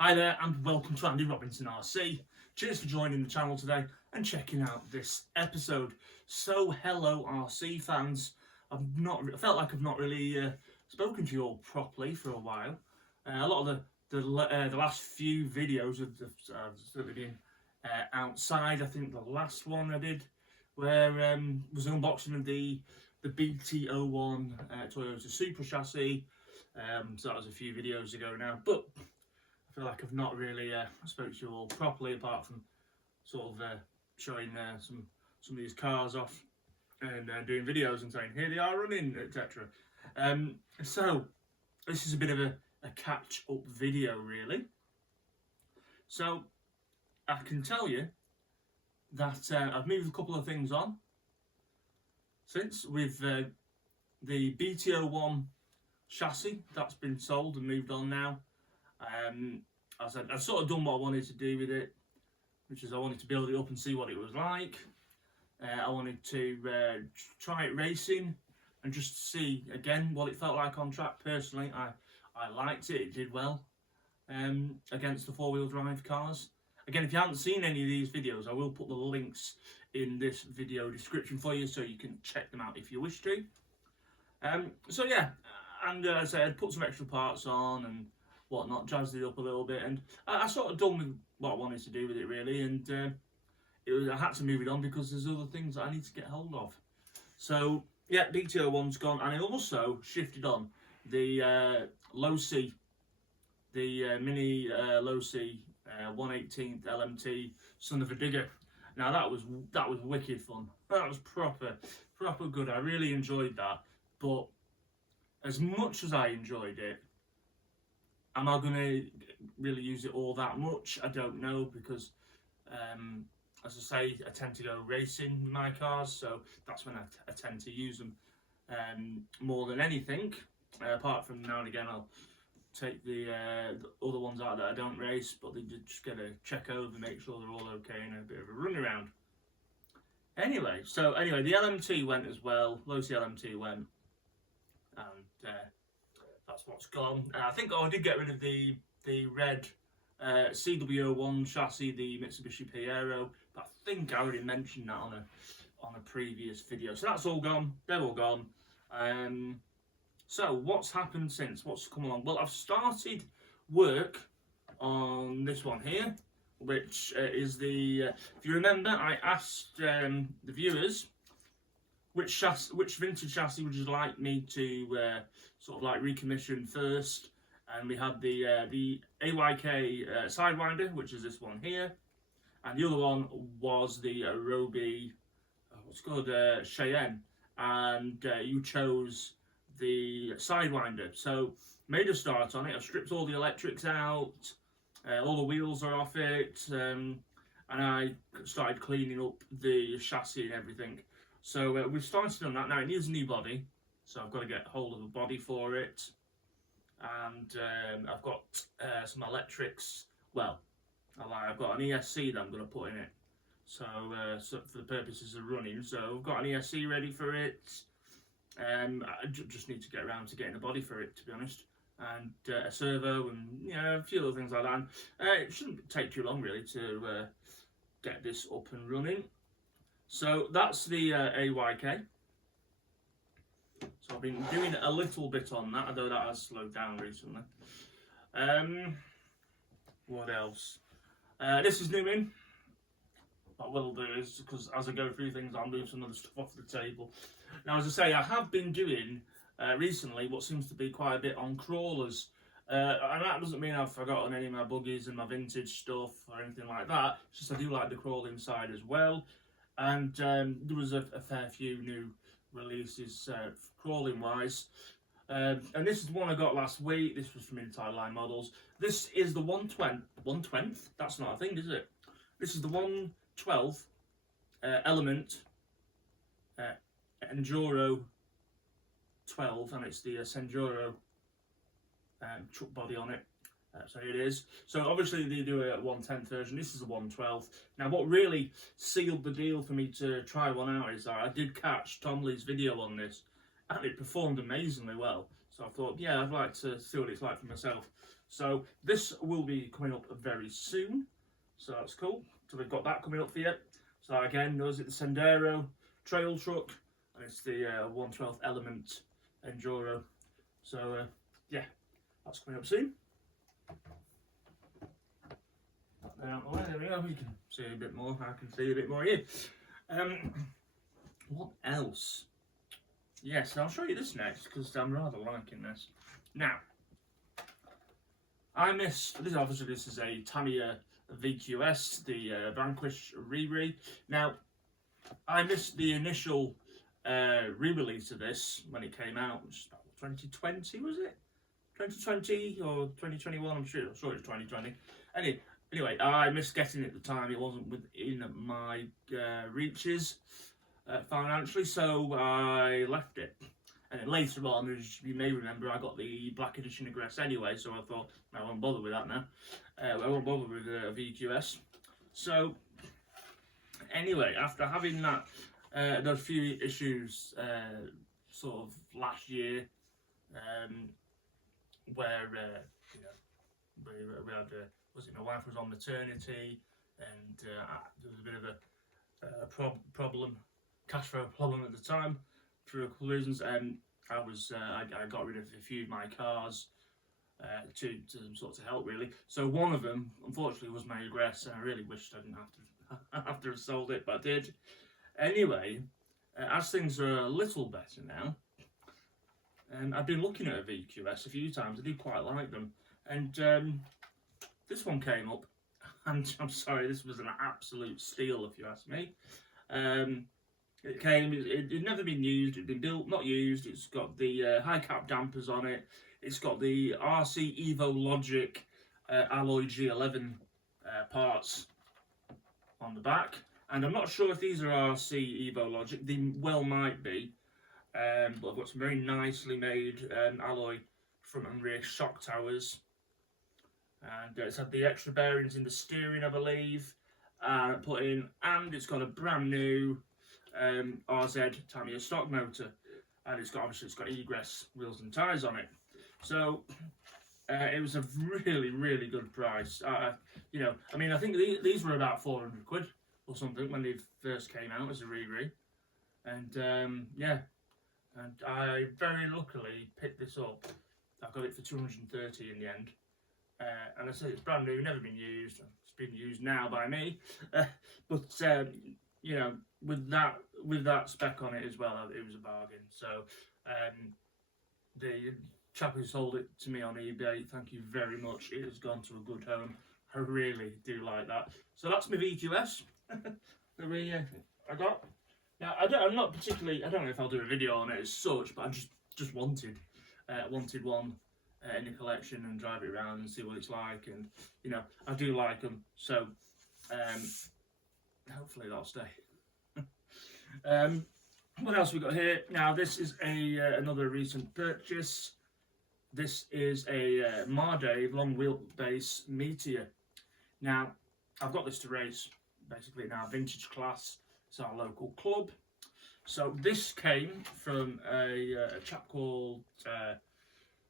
Hi there and welcome to Andy Robinson RC. Cheers for joining the channel today and checking out this episode. So hello RC fans, I felt like I've not really spoken to you all properly for a while. A lot of the last few videos have certainly been outside. I think the last one I did where was an unboxing of the BT01 Toyota Supra chassis. So that was a few videos ago now, but I feel like I've not really spoke to you all properly, apart from sort of showing some of these cars off and doing videos and saying here they are running, etc. So this is a bit of a catch-up video really. So I can tell you that I've moved a couple of things on since with the BT01 chassis that's been sold and moved on now. As I've sort of done what I wanted to do with it, which is I wanted to build it up and see what it was like. I wanted to try it racing and just see again what it felt like on track. Personally, I liked it. It did well against the four-wheel drive cars. Again, if you haven't seen any of these videos, I will put the links in this video description for you so you can check them out if you wish to. So yeah, and as I said, put some extra parts on and whatnot, jazzed it up a little bit, and I sort of done with what I wanted to do with it really, and I had to move it on because there's other things that I need to get hold of. So yeah, BT01's gone, and I also shifted on the low C, the mini low C 1/18th LMT son of a digger. Now that was wicked fun. That was proper good. I really enjoyed that, but as much as I enjoyed it, am I going to really use it all that much? I don't know, because as I say, I tend to go racing with my cars, so that's when I tend to use them more than anything. Apart from now and again, I'll take the other ones out that I don't race, but they just get a check over, make sure they're all okay, and a bit of a run around. Anyway, the LMT went as well. Low C LMT went, and that's what's gone. I think I did get rid of the red CW01 chassis, the Mitsubishi Piero, but I think I already mentioned that on a previous video. So that's all gone. They're all gone. So what's happened since? What's come along? Well, I've started work on this one here, which is the. If you remember, I asked the viewers which vintage chassis would you like me to sort of like recommission first, and we had the AYK Sidewinder, which is this one here, and the other one was the Roby, what's called Cheyenne, and you chose the Sidewinder. So made a start on it. I've stripped all the electrics out, all the wheels are off it, and I started cleaning up the chassis and everything. So we've started on that. Now it needs a new body, so I've got to get hold of a body for it, and I've got some electrics. Well, I've got an ESC that I'm going to put in it, so for the purposes of running. So I've got an ESC ready for it. I just need to get around to getting a body for it, to be honest, and a servo and a few other things like that. And, it shouldn't take too long really to get this up and running. So that's the AYK. So I've been doing a little bit on that, although that has slowed down recently. What else? This is new in. What I will do is, because as I go through things, I'll move some other stuff off the table. Now, as I say, I have been doing recently what seems to be quite a bit on crawlers. And that doesn't mean I've forgotten any of my buggies and my vintage stuff or anything like that. It's just I do like the crawling side as well. And there was a fair few new releases crawling wise. And this is the one I got last week. This was from Inside Line Models. This is the 120th? That's not a thing, is it? This is the 112th Element Enduro 12, and it's the Cenduro truck body on it. So it is. So obviously they do a 1/10th version. This is a 1/12th. Now what really sealed the deal for me to try one out is that I did catch Tom Lee's video on this, and it performed amazingly well. So I thought, yeah, I'd like to see what it's like for myself. So this will be coming up very soon, so that's cool. So we've got that coming up for you. So again, those are the Sendero trail truck, and it's the 1/12 Element Enduro. So yeah, that's coming up soon. There we go. You can see a bit more. I can see a bit more here. What else? Yes, I'll show you this next because I'm rather liking this. Now, I missed this. Obviously, this is a Tamiya VQS, the Vanquish Re-Re. Now, I missed the initial re-release of this when it came out, which was about 2020, was it? 2020 or 2021? I'm sure it's 2020. Anyway, I missed getting it at the time. It wasn't within my reaches financially, so I left it. And then later on, as you may remember, I got the Black Edition Egress anyway, so I thought, I won't bother with that now. I won't bother with a VQS. So, anyway, after having that, those few issues sort of last year, where, you know, we had, my wife was on maternity, and there was a bit of a problem, cash flow problem at the time, for a couple of reasons, and I got rid of a few of my cars to sort of help really. So one of them, unfortunately, was my Egress, and I really wished I didn't have to have sold it, but I did. Anyway, as things are a little better now, I've been looking at a VQS a few times. I do quite like them, and this one came up, and I'm sorry, this was an absolute steal if you ask me. It'd never been used, it'd been built, not used. It's got the high cap dampers on it. It's got the RC Evo Logic alloy G11 parts on the back. And I'm not sure if these are RC Evo Logic, they well might be. But I've got some very nicely made alloy front and rear shock towers. And it's had the extra bearings in the steering, I believe, put in, and it's got a brand new RZ Tamiya stock motor, and it's got egress wheels and tyres on it. So it was a really good price. You know, I mean, I think these were about 400 quid or something when they first came out as a re-re, and yeah, and I very luckily picked this up. I got it for 230 in the end. And I say it's brand new, never been used. It's been used now by me, but you know, with that spec on it as well, it was a bargain. So the chap who sold it to me on eBay, thank you very much. It has gone to a good home. I really do like that. So that's my VQS that I got. Now I'm not particularly. I don't know if I'll do a video on it as such, but I just wanted one. In the collection and drive it around and see what it's like, and you know, I do like them, so hopefully they'll stay. What else we got here? Now this is another recent purchase. This is a Mardave long wheelbase Meteor. Now I've got this to race basically in our vintage class. It's our local club. So this came from a chap called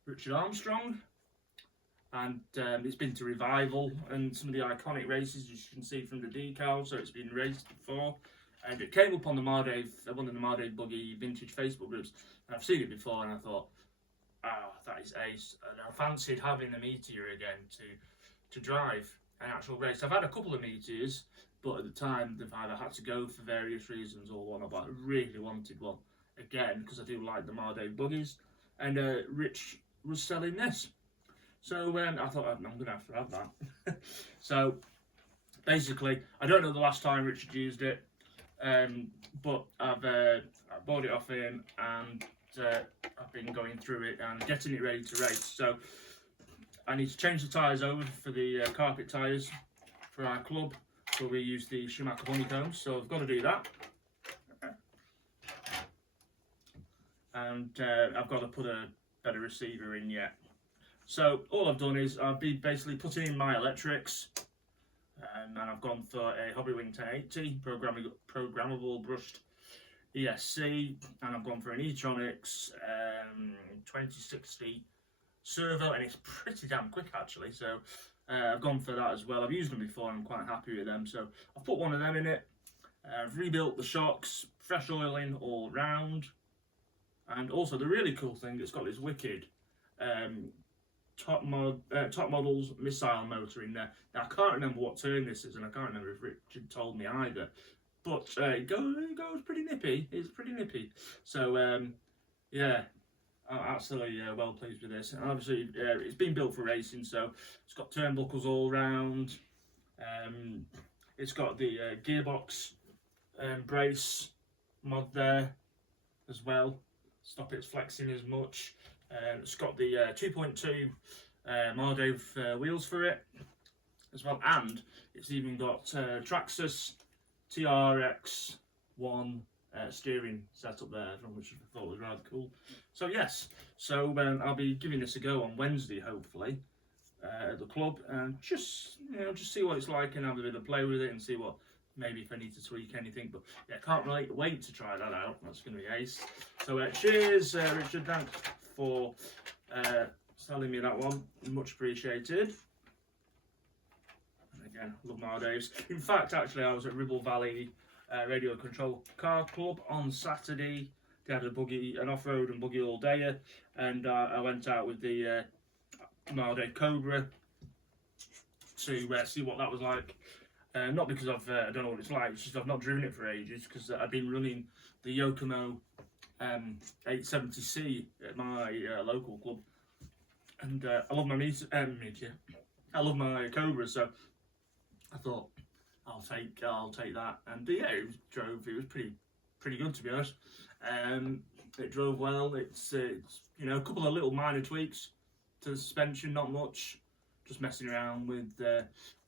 Richard Armstrong, and it's been to Revival and some of the iconic races, as you can see from the decal, so it's been raced before, and it came up on the Mardave, one of the Mardave Buggy vintage Facebook groups, and I've seen it before, and I thought, that is ace, and I fancied having a Meteor again to drive an actual race. I've had a couple of Meteors, but at the time they've either had to go for various reasons or whatnot, but I really wanted one again, because I do like the Mardave Buggies, and Rich was selling this, so I thought I'm gonna have to have that. So basically, I don't know the last time Richard used it, but I bought it off him, and I've been going through it and getting it ready to race. So I need to change the tyres over for the carpet tyres for our club, where we use the Schumacher honeycombs, so I've got to do that. And I've got to put a better receiver in yet. So all I've done is I've been basically putting in my electrics, and I've gone for a Hobbywing 1080 programmable brushed ESC, and I've gone for an E-Tronics 2060 servo, and it's pretty damn quick actually. So I've gone for that as well. I've used them before and I'm quite happy with them. So I've put one of them in it. I've rebuilt the shocks, fresh oiling all round. And also the really cool thing, it's got this wicked top models missile motor in there. Now I can't remember what turn this is, and I can't remember if Richard told me either. But it goes pretty nippy. It's pretty nippy. So yeah, I'm absolutely well pleased with this. And obviously it's been built for racing, so it's got turnbuckles all round. It's got the gearbox brace mod there as well. Stop it flexing as much. It's got the 2.2 Mardev wheels for it as well, and it's even got Traxxas TRX1 steering setup there, which I thought was rather cool. So yes, so I'll be giving this a go on Wednesday, hopefully, at the club, and just see what it's like and have a bit of play with it and see what. Maybe if I need to tweak anything, but yeah, can't really wait to try that out. That's going to be ace. So cheers, Richard. Thanks for selling me that one. Much appreciated. And again, love my days. In fact, actually, I was at Ribble Valley Radio Control Car Club on Saturday. They had an off-road and buggy all day, and I went out with the Marde Cobra to see what that was like. Not because I don't know what it's like, it's just I've not driven it for ages, because I've been running the Yokomo 870C at my local club, and I love my media. I love my Cobra, so I thought I'll take that, and yeah, it was pretty good, to be honest. It drove well. It's a couple of little minor tweaks to the suspension, not much. Just messing around with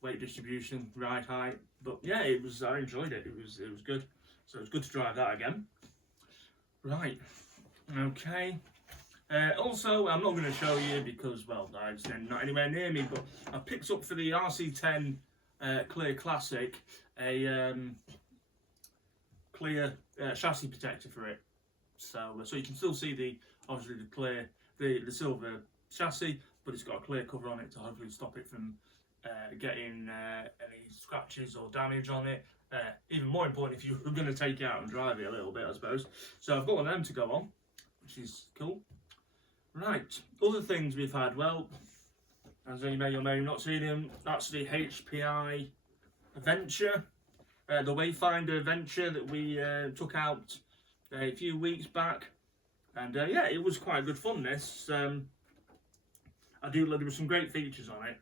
weight distribution, ride height, but yeah, I enjoyed it. It was good. So it's good to drive that again. Right, okay. Also, I'm not going to show you because, well, it's not anywhere near me, but I picked up for the RC10 Clear Classic a clear chassis protector for it. So you can still see obviously the silver chassis, but it's got a clear cover on it to hopefully stop it from getting any scratches or damage on it. Even more important if you were going to take it out and drive it a little bit, I suppose. So I've got one of them to go on, which is cool. Right, other things we've had, well, as you may or may not see them, that's the HPI Venture, the Wayfinder Venture that we took out a few weeks back. And yeah, it was quite good fun, this. There were some great features on it,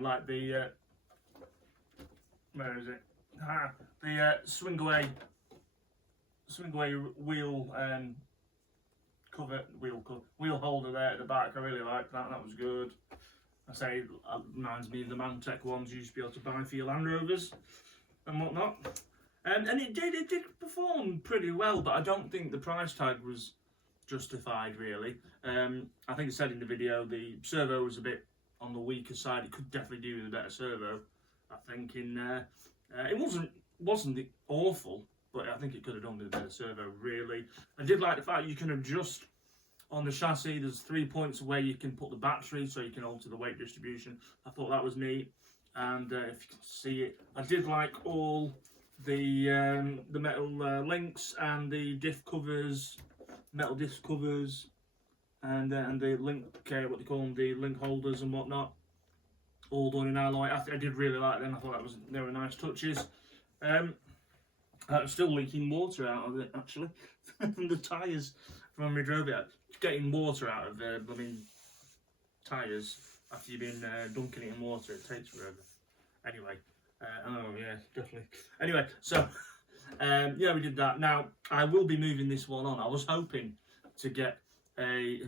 like the where is it? The swing away wheel wheel holder there at the back. I really liked that. That was good. I say it reminds me of the Mantec ones you used to be able to buy for your Land Rovers and whatnot. And it did perform pretty well, but I don't think the price tag was justified, really. I think I said in the video the servo was a bit on the weaker side. It could definitely do with a better servo. I think it wasn't awful, but I think it could have done with a better servo, really. I did like the fact you can adjust on the chassis. There's 3 points where you can put the battery, so you can alter the weight distribution. I thought that was neat, and if you can see it, I did like all the metal links and the diff covers, metal disc covers, and the link, what they call them, the link holders and whatnot, all done in alloy. I did really like them. I thought they were nice touches. I'm still leaking water out of it, actually, from the tyres from when we drove it. Getting water out of blooming tyres after you've been dunking it in water, it takes forever. Anyway, oh yeah, definitely. Anyway, so yeah, we did that. Now I will be moving this one on. I was hoping to get I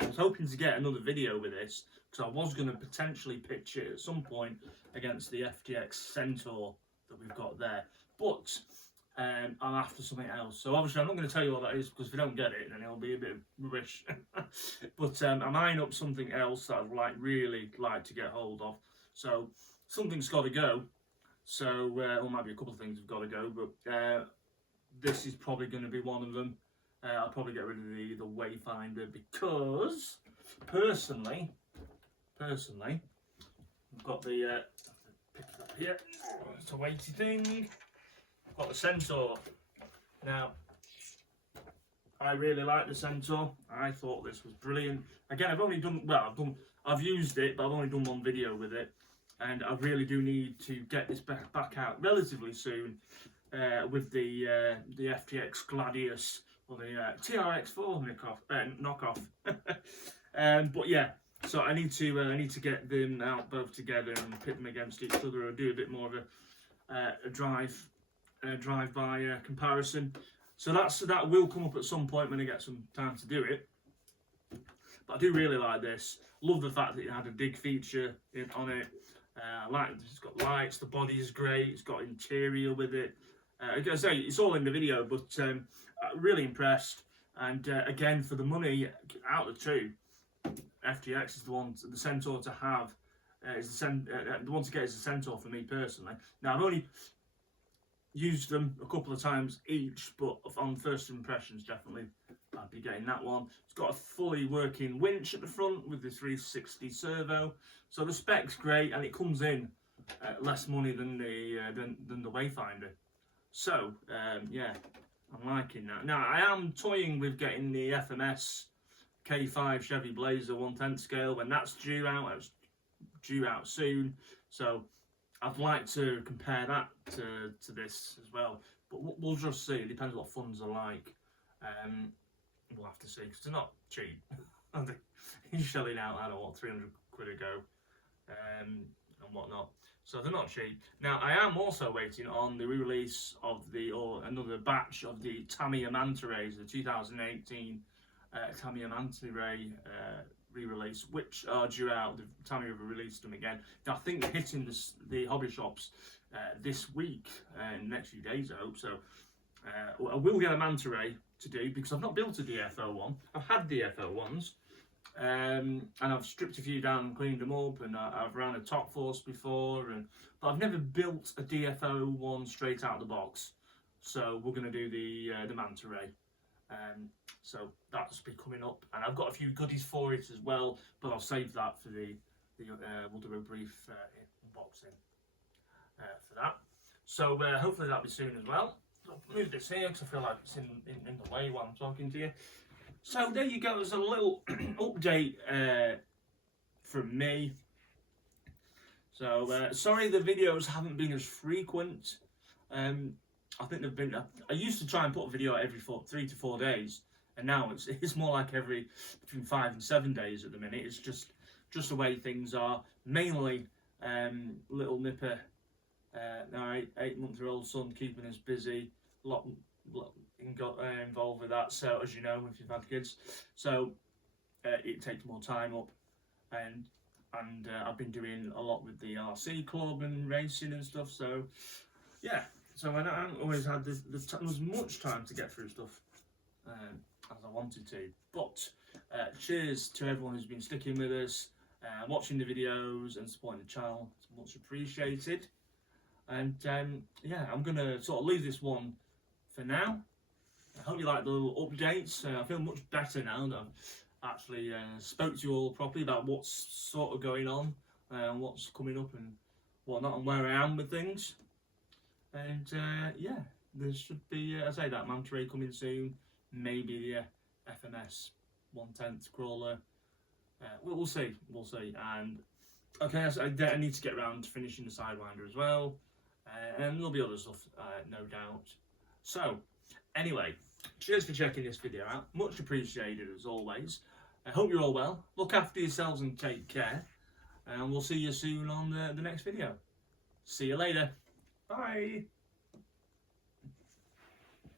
was hoping to get another video with this, because I was going to potentially pitch it at some point against the FTX Centaur that we've got there, but I'm after something else. So obviously I'm not going to tell you what that is, because if you don't get it then it'll be a bit of rubbish. But I'm eyeing up something else that I'd really like to get hold of. So something's got to go. So or might be a couple of things have got to go, but this is probably going to be one of them. I'll probably get rid of the Wayfinder, because personally, I've got the pick it up here. It's a weighty thing. I've got the Centaur. Now, I really like the Centaur. I thought this was brilliant. Again, I've used it, but I've only done one video with it, and I really do need to get this back out relatively soon with the FTX Gladius or the TRX4 knockoff. But yeah, so I need to get them out both together and pit them against each other, or do a bit more of a drive-by comparison. So that will come up at some point when I get some time to do it. But I do really like this. Love the fact that it had a dig feature on it. I like it's got lights. The body is great. It's got interior with it. Like I say, it's all in the video, but really impressed. And again, for the money out of the two, FTX is the Centaur to have. The one to get is the Centaur for me personally. Now I've only used them a couple of times each, but on first impressions, definitely I'd be getting that one. It's got a fully working winch at the front with the 360 servo, so the spec's great, and it comes in at less money than the Wayfinder. So yeah, I'm liking that. Now I am toying with getting the FMS K5 Chevy Blazer 1/10 scale when that's due out. It's due out soon, so I'd like to compare that to this as well, but we'll just see. It depends what funds are like. We'll have to see, because they're not cheap. He's shelling out, I don't know what, 300 quid a go, and whatnot. So they're not cheap. Now I am also waiting on the re-release of another batch of the Tamiya Manta Rays, the 2018 Tamiya Manta Ray re-release, which are due out. Tamiya have released them again. I think they're hitting the hobby shops this week, in the next few days, I hope. So I will get a Manta Ray to do, because I've not built a DFO one. I've had DFO ones, and I've stripped a few down and cleaned them up, and I've ran a Top Force before, but I've never built a DFO one straight out of the box. So we're going to do the Manta Ray. So that's be coming up, and I've got a few goodies for it as well, but I'll save that for we'll do a brief unboxing for that. So hopefully that'll be soon as well. I'll move this here because I feel like it's in the way while I'm talking to you. So there you go. There's a little update from me. So sorry the videos haven't been as frequent. I think they've been. I used to try and put a video out every 3 to 4 days, and now it's more like between 5 and 7 days at the minute. It's just the way things are. Mainly, little Nipper, our 8-month-old son, keeping us busy. A lot got involved with that. So as you know, if you've had kids, so it takes more time up, and I've been doing a lot with the RC club and racing and stuff. So yeah. So I haven't always had as much time to get through stuff as I wanted to. But cheers to everyone who's been sticking with us, watching the videos and supporting the channel. It's much appreciated. And yeah, I'm going to sort of leave this one for now. I hope you like the little updates. I feel much better now that I've actually spoke to you all properly about what's sort of going on, what's coming up and whatnot, and where I am with things. And yeah, there should be, I say, that Manta Ray coming soon. Maybe the FMS 1/10 crawler. We'll see. And okay, I need to get around to finishing the Sidewinder as well. And there'll be other stuff, no doubt. So, anyway, cheers for checking this video out. Much appreciated as always. I hope you're all well. Look after yourselves and take care. And we'll see you soon on the next video. See you later. Bye.